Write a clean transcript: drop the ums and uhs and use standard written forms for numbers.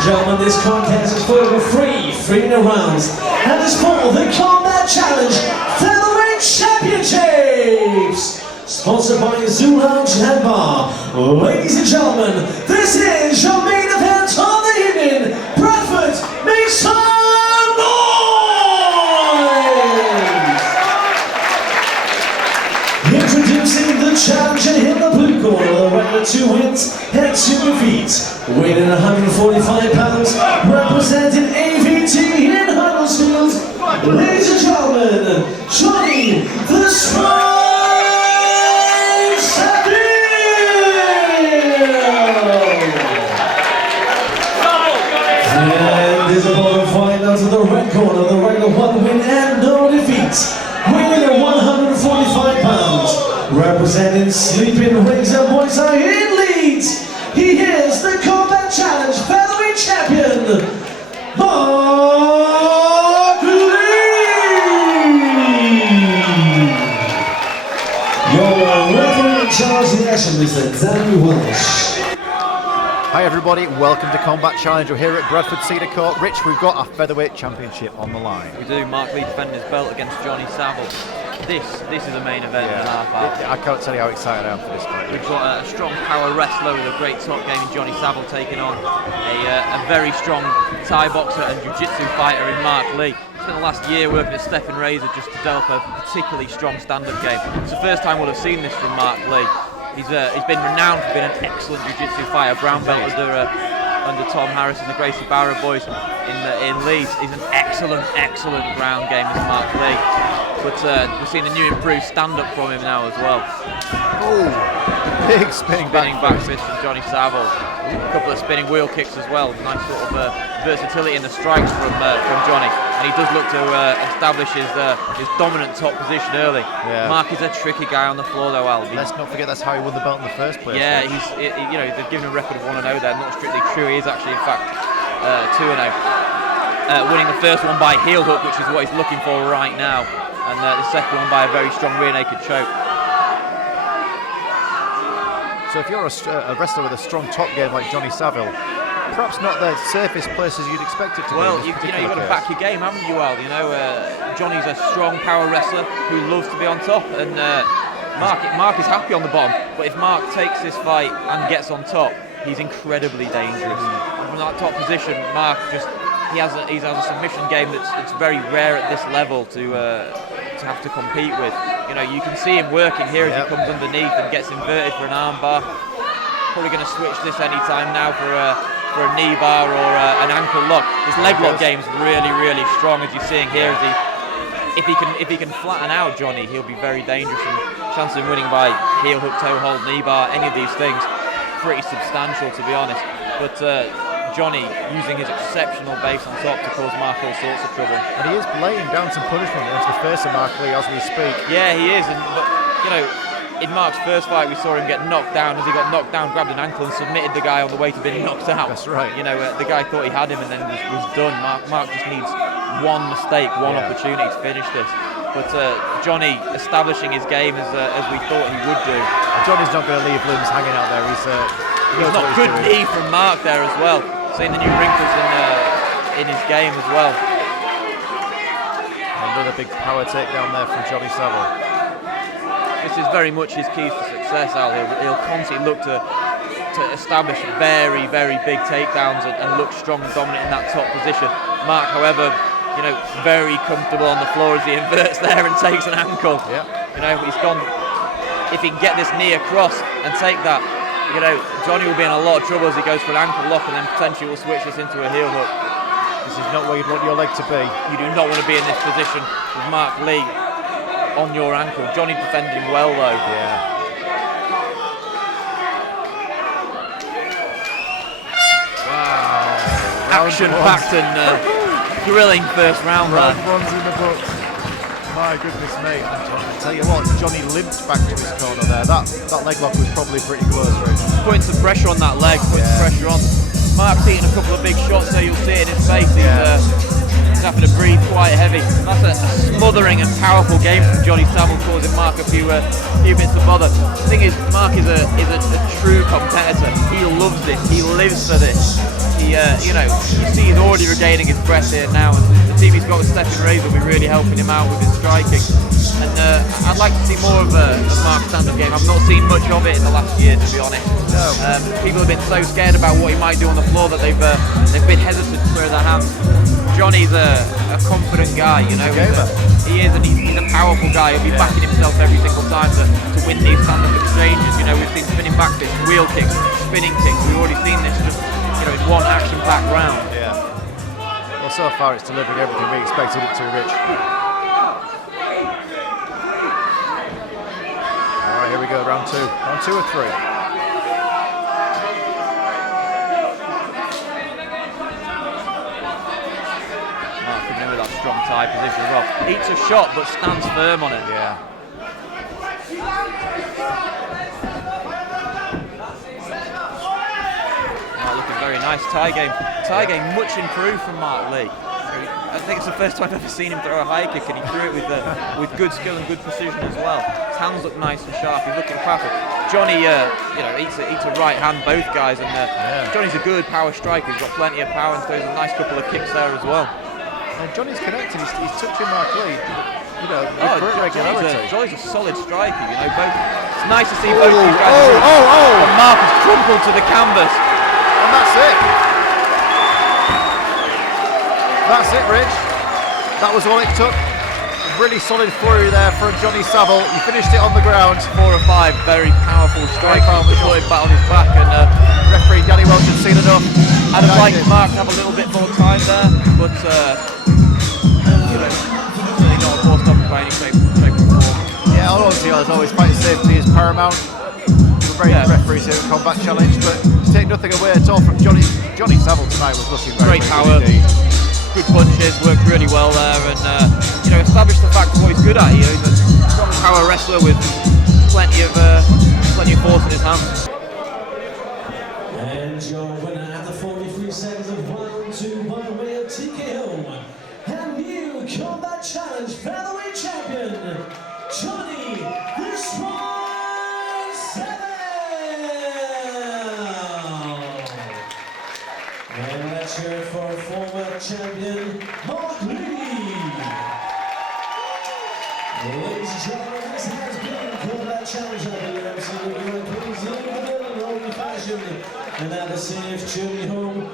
and gentlemen, this contest is for over three rounds, and it's for the Combat Challenge Featherweight Championships! Sponsored by Zoo Lounge and Bar. Ladies and gentlemen, this is your main event of the evening. Bradford, make some noise! Introducing the challenger in the blue corner, the regular 2 wins and 2 defeats. Weighing 145 pounds, representing AVT in Huddersfield. Ladies and gentlemen, Jonny the Saville! And there's a bottom fight out of the red corner, the regular 1 win and no defeats. Weighing 145 pounds, representing Sleeping Wings and Boys Are in Leeds. He is the Combat Challenge Featherweight Champion, Marc Leigh! Your referee in charge of the action, Mr. Danny Welsh. Hi everybody, welcome to Combat Challenge. We're here at Bradford Cedar Court. Rich, we've got a featherweight championship on the line. We do. Marc Leigh defending his belt against Jonny Saville. This is a main event and a half hour. I can't tell you how excited I am for this fight. We've got a strong power wrestler with a great top game in Jonny Saville taking on a very strong Thai boxer and jiu-jitsu fighter in Marc Leigh. Spent the last year working at Stephen Razor just to develop a particularly strong stand-up game. It's the first time we'll have seen this from Marc Leigh. He's been renowned for being an excellent jiu-jitsu fighter, brown belt under Tom Harris and the Gracie Barra boys in Leeds. He's an excellent ground game, this Marc Leigh. But we're seeing a new improved stand-up from him now as well. Oh, big spinning back fist from Jonny Saville. A couple of spinning wheel kicks as well. Nice sort of versatility in the strikes from Jonny. And he does look to establish his dominant top position early. Yeah. Marc is a tricky guy on the floor though, Al. Let's not forget that's how he won the belt in the first place. Yeah, they've given him a record of 1-0 there. Not strictly true. He is actually, in fact, 2-0. Winning the first one by heel hook, which is what he's looking for right now. And the second one by a very strong rear naked choke. So if you're a wrestler with a strong top game like Jonny Saville, perhaps not the safest places you'd expect it to be. Well, you've got to back your game, haven't you, Al? Jonny's a strong power wrestler who loves to be on top, and Marc is happy on the bottom. But if Marc takes this fight and gets on top, he's incredibly dangerous. And from that top position, Marc he has a submission game that's very rare at this level to have to compete with. You can see him working here as he comes underneath and gets inverted for an arm bar. Probably going to switch this any time now for a knee bar or an ankle lock. His leg lock game's really strong, as you're seeing here. If he can flatten out Jonny, he'll be very dangerous. And chance of him winning by heel hook, toe hold, knee bar, any of these things, pretty substantial to be honest. But Jonny using his exceptional base on top to cause Marc all sorts of trouble. And he is laying down some punishment into the face of Marc Leigh as we speak. Yeah, he is. But in Marc's first fight, we saw him get knocked down. As he got knocked down, grabbed an ankle and submitted the guy on the way to being knocked out. That's right. The guy thought he had him and then was done. Marc just needs one mistake, one opportunity to finish this. But Jonny establishing his game as we thought he would do. Johnny's not going to leave limbs hanging out there. He's not good knee from Marc there as well. Seeing the new wrinkles in his game as well. Another big power takedown there from Jonny Saville. This is very much his keys to success, Al. He'll constantly look to establish very big takedowns and look strong and dominant in that top position. Marc, however, very comfortable on the floor as he inverts there and takes an ankle. Yeah. He's gone. If he can get this knee across and take that, Jonny will be in a lot of trouble as he goes for an ankle lock and then potentially will switch this into a heel hook. This is not where you'd want your leg to be. You do not want to be in this position with Marc Leigh on your ankle. Jonny defending well though. Yeah. Wow. Action-packed and thrilling first round there. Round one's in the books. My goodness me. I tell you what, Jonny limped back to his corner there. That leg lock was probably pretty close, Rich. Putting some pressure on that leg, putting some pressure on. Marc's eating a couple of big shots there, you'll see it in his face. Mark's having to breathe quite heavy. That's a smothering and powerful game from Jonny Saville, causing Mark a few bits of bother. The thing is, Mark is a true competitor. He loves this. He lives for this. He, you see he's already regaining his breath here now, and the team he's got with Stephen Ray's will be really helping him out with his striking. And I'd like to see more of Mark's stand-up game. I've not seen much of it in the last year, to be honest. No. People have been so scared about what he might do on the floor that they've been hesitant to throw their hands. Johnny's a confident guy, you know. He is, and he's a powerful guy. He'll be backing himself every single time to win these stand-up exchanges. You know, we've seen spinning back kicks, wheel kicks, spinning kicks. We've already seen this just, in one action-packed round. Yeah. Well, so far it's delivering everything we expected it to, Rich. Here we go, round 2. Round 2 or 3. Mark coming in with that strong tie position as well. Eats a shot but stands firm on it. Yeah. Looking very nice. Tie game much improved from Marc Leigh. I think it's the first time I've ever seen him throw a high kick, and he threw it with good skill and good precision as well. His hands look nice and sharp. He's looking powerful. Johnny, eats a right hand, both guys, and Johnny's a good power striker. He's got plenty of power and throws a nice couple of kicks there as well. And Johnny's connected. He's touching Marc Leigh. With regularity. Johnny's a solid striker. Both. It's nice to see both these guys. And Marc has crumpled to the canvas. And that's it. That's it, Rich. That was all it took. A really solid flurry there from Jonny Saville. He finished it on the ground. 4 or 5 very powerful strikes. Put him back on his back, and referee Danny Welch had seen enough. I'd have liked Marc to have a little bit more time there, but certainly not a forced stop by any shape or form. Yeah, obviously, as always, fighting safety is paramount. We're very good referees here at Combat Challenge, but to take nothing away at all from Jonny Saville tonight was looking very power. Good indeed. Good punches, worked really well there, and established the fact of what he's good at. He's a strong power wrestler with plenty of force in his hands. And your winner after 43 seconds of round 2 by way of TKO, and new Combat Challenge featherweight champion, Jonny Saville. And let's hear it for former champion, Marc Leigh. Ladies and gentlemen, this has been Combat Challenge. I've been absolutely right. Please leave the building in fashion. And now the safe journey home.